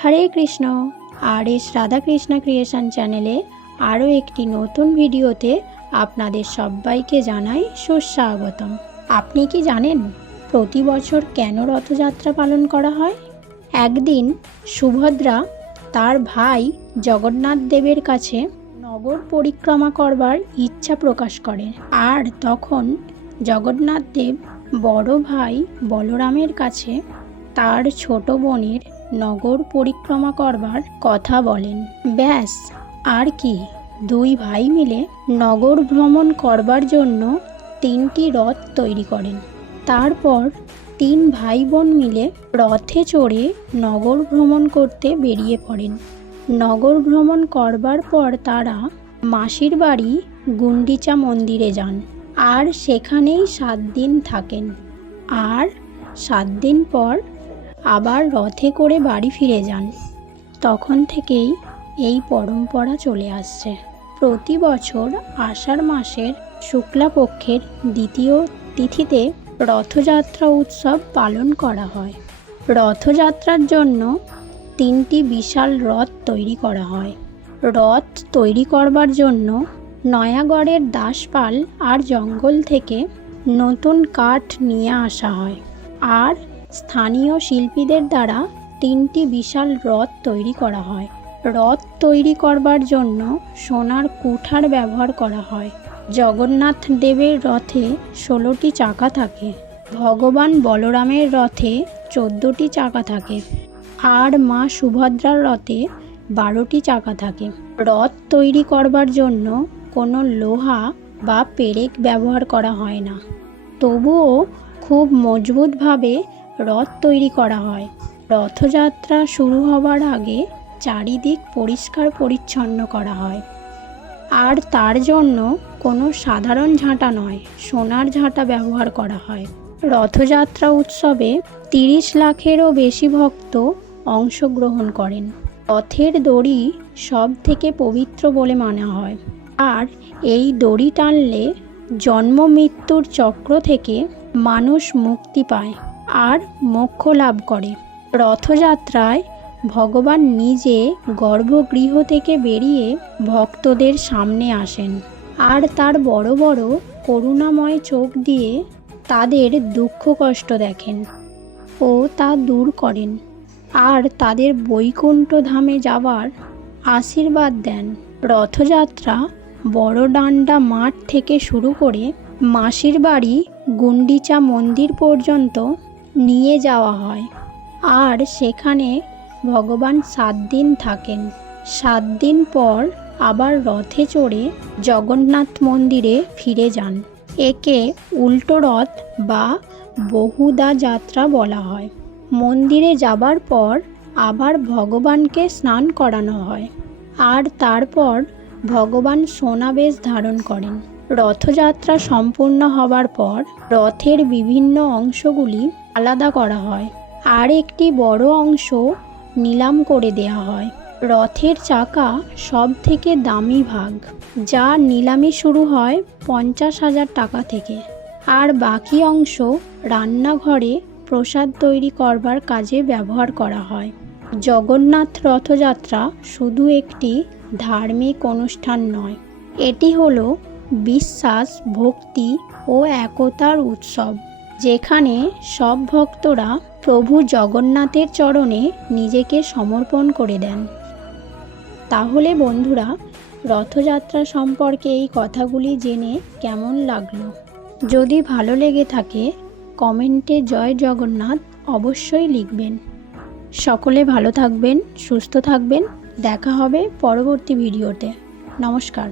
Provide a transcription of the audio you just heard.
Hare Krishna. R S Radhakrishna creation চ্যানেলে আরও একটি নতুন ভিডিওতে আপনাদের সবাইকে জানাই সুস্বাগতম। আপনি কি জানেন প্রতি বছর কেন রথযাত্রা পালন করা হয়? একদিন সুভদ্রা তার ভাই জগন্নাথ দেবের কাছে নগর পরিক্রমা করবার ইচ্ছা প্রকাশ করেন আর তখন জগন্নাথ দেব বড় ভাই বলরামের কাছে তার ছোট বোনের নগর পরিক্রমা করবার কথা বলেন। ব্যাস, আর কি। দুই ভাই মিলে নগর ভ্রমণ করবার জন্য তিনটি রথ তৈরি করেন। তারপর তিন ভাই বোন মিলে রথে চড়ে নগর ভ্রমণ করতে বেরিয়ে পড়েন। নগর ভ্রমণ করবার পর তারা মাসির বাড়ি গুন্ডিচা মন্দিরে যান। আর সেখানেই সাত দিন থাকেন। আর সাত দিন পর আবার রথে করে বাড়ি ফিরে যান। তখন থেকেই এই পরম্পরা চলে আসছে। প্রতি বছর আষাঢ় মাসের শুক্লাপক্ষের দ্বিতীয় তিথিতে রথযাত্রা উৎসব পালন করা হয়। রথযাত্রার জন্য তিনটি বিশাল রথ তৈরি করা হয়। রথ তৈরি করবার জন্য নয়াগড়ের দাসপাল আর জঙ্গল থেকে নতুন কাঠ নিয়ে আসা হয়। আর স্থানীয় শিল্পীদের দ্বারা তিনটি বিশাল রথ তৈরি করা হয়। রথ তৈরি করবার জন্য সোনার কুঠার ব্যবহার করা হয়। জগন্নাথ দেবের রথে ষোলোটি চাকা থাকে। ভগবান বলরামের রথে চোদ্দোটি চাকা থাকে। আর মা সুভদ্রার রথে বারোটি চাকা থাকে। রথ তৈরি করবার জন্য কোনো লোহা বা পেরেক ব্যবহার করা হয় না। তবুও খুব মজবুতভাবে রথ তৈরি করা হয়। রথযাত্রা শুরু হবার আগে চারিদিক পরিষ্কার পরিচ্ছন্ন করা হয়। আর তার জন্য কোনো সাধারণ ঝাঁটা নয়, সোনার ঝাঁটা ব্যবহার করা হয়। রথযাত্রা উৎসবে তিরিশ লাখেরও বেশি ভক্ত অংশগ্রহণ করেন। রথের দড়ি সব থেকে পবিত্র বলে মানা হয়। আর এই দড়ি টানলে জন্ম মৃত্যুর চক্র থেকে মানুষ মুক্তি পায়। আর মোক্ষ লাভ করে। রথযাত্রায় ভগবান নিজে গর্ভগৃহ থেকে বেরিয়ে ভক্তদের সামনে আসেন আর তার বড় বড় করুণাময় চোখ দিয়ে তাদের দুঃখ কষ্ট দেখেন ও তা দূর করেন আর তাদের বৈকুণ্ঠ ধামে যাবার আশীর্বাদ দেন। রথযাত্রা বড় ডান্ডা মাঠ থেকে শুরু করে মাসির বাড়ি গুন্ডিচা মন্দির পর্যন্ত নিয়ে যাওয়া হয়। আর সেখানে ভগবান সাত দিন থাকেন। সাত দিন পর আবার রথে চড়ে জগন্নাথ মন্দিরে ফিরে যান। একে উল্টো রথ বা বহুদা যাত্রা বলা হয়। মন্দিরে যাবার পর আবার ভগবানকে স্নান করানো হয়। আর তারপর ভগবান সোনাবেশ ধারণ করেন। রথযাত্রা সম্পূর্ণ হবার পর রথের বিভিন্ন অংশগুলি আলাদা করা হয়। আর একটি বড় অংশ নিলাম করে দেয়া হয়। রথের চাকা সব থেকে দামি ভাগ, যা নিলামি শুরু হয় পঞ্চাশ হাজার টাকা থেকে। আর বাকি অংশ রান্নাঘরে প্রসাদ তৈরি করবার কাজে ব্যবহার করা হয়। জগন্নাথ রথযাত্রা শুধু একটি ধার্মিক অনুষ্ঠান নয়, এটি হলো বিশ্বাস, ভক্তি ও একতার উৎসব। যেখানে সব ভক্তরা প্রভু জগন্নাথের চরণে নিজেকে সমর্পণ করে দেন। তাহলে বন্ধুরা, রথযাত্রা সম্পর্কে এই কথাগুলি জেনে কেমন লাগল? যদি ভালো লেগে থাকে, কমেন্টে জয় জগন্নাথ অবশ্যই লিখবেন। সকলে ভালো থাকবেন, সুস্থ থাকবেন। দেখা হবে পরবর্তী ভিডিওতে। নমস্কার।